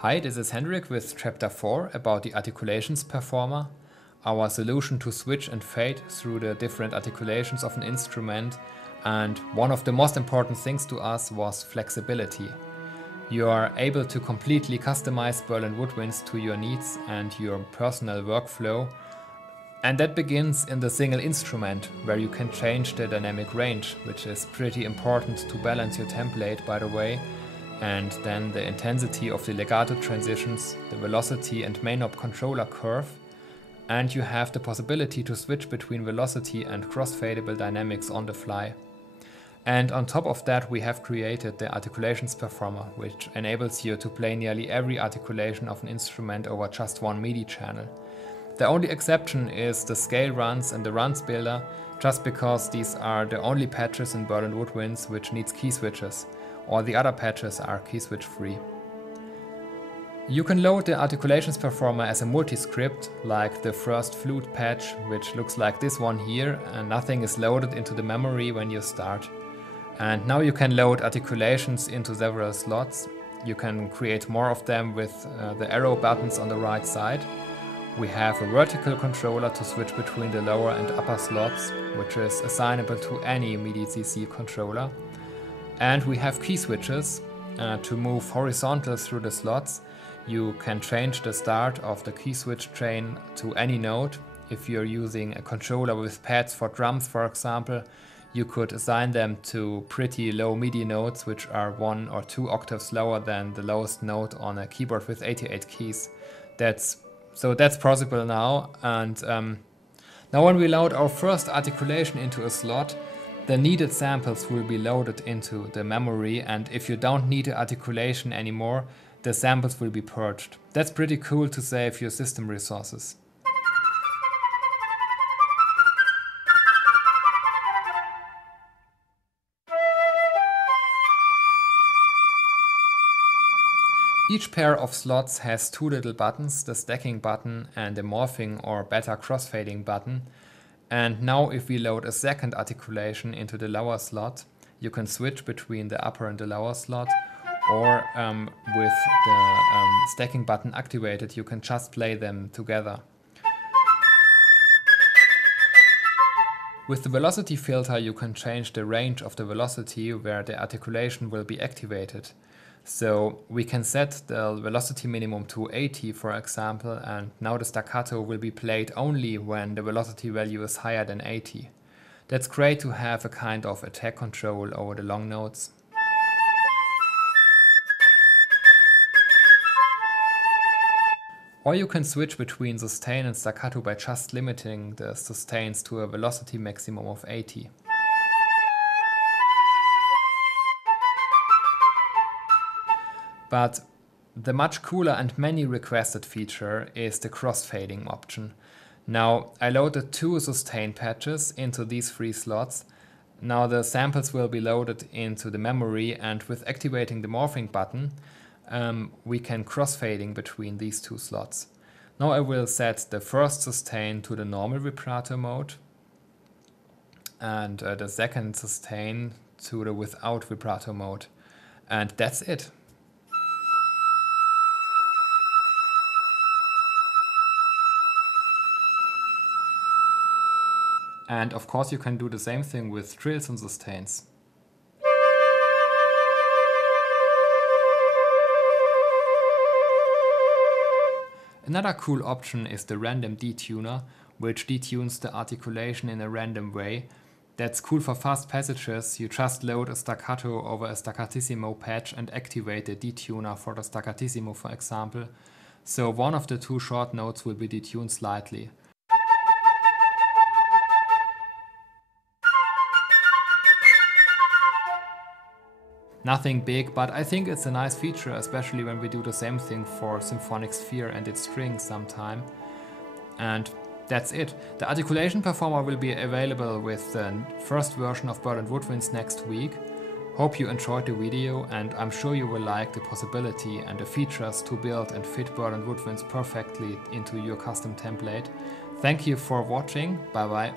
Hi, this is Hendrik with Chapter 4 about the Articulations Performer, our solution to switch and fade through the different articulations of an instrument, and one of the most important things to us was flexibility. You are able to completely customize Berlin Woodwinds to your needs and your personal workflow, and that begins in the single instrument, where you can change the dynamic range, which is pretty important to balance your template, by the way, and then the intensity of the legato transitions, the velocity and main knob controller curve, and you have the possibility to switch between velocity and crossfadeable dynamics on the fly. And on top of that, we have created the Articulations Performer, which enables you to play nearly every articulation of an instrument over just one MIDI channel. The only exception is the scale runs and the runs builder, just because these are the only patches in Berlin Woodwinds which needs key switches. All the other patches are key switch free. You can load the Articulations Performer as a multi-script, like the first flute patch, which looks like this one here, and nothing is loaded into the memory when you start. And now you can load articulations into several slots. You can create more of them with the arrow buttons on the right side. We have a vertical controller to switch between the lower and upper slots, which is assignable to any MIDI CC controller. And we have key switches to move horizontal through the slots. You can change the start of the key switch chain to any note. If you're using a controller with pads for drums, for example, you could assign them to pretty low MIDI notes, which are 1 or 2 octaves lower than the lowest note on a keyboard with 88 keys. That's possible now. And now when we load our first articulation into a slot, the needed samples will be loaded into the memory, and if you don't need the articulation anymore, the samples will be purged. That's pretty cool to save your system resources. Each pair of slots has two little buttons, the stacking button and the morphing or beta crossfading button. And now if we load a second articulation into the lower slot, you can switch between the upper and the lower slot, or with the stacking button activated, you can just play them together. With the velocity filter, you can change the range of the velocity where the articulation will be activated. So we can set the velocity minimum to 80, for example, and now the staccato will be played only when the velocity value is higher than 80. That's great to have a kind of attack control over the long notes. Or you can switch between sustain and staccato by just limiting the sustains to a velocity maximum of 80. But the much cooler and many requested feature is the crossfading option. Now I loaded 2 sustain patches into these 3 slots. Now the samples will be loaded into the memory, and with activating the morphing button, we can crossfading between these 2 slots. Now I will set the first sustain to the normal vibrato mode and the second sustain to the without vibrato mode. And that's it. And of course you can do the same thing with trills and sustains. Another cool option is the random detuner, which detunes the articulation in a random way. That's cool for fast passages. You just load a staccato over a staccatissimo patch and activate the detuner for the staccatissimo, for example. So one of the 2 short notes will be detuned slightly. Nothing big, but I think it's a nice feature, especially when we do the same thing for symphonic sphere and its strings sometime. And that's it. The Articulation Performer will be available with the first version of Berlin Woodwinds next week. Hope you enjoyed the video, and I'm sure you will like the possibility and the features to build and fit Berlin Woodwinds perfectly into your custom template. Thank you for watching. Bye bye.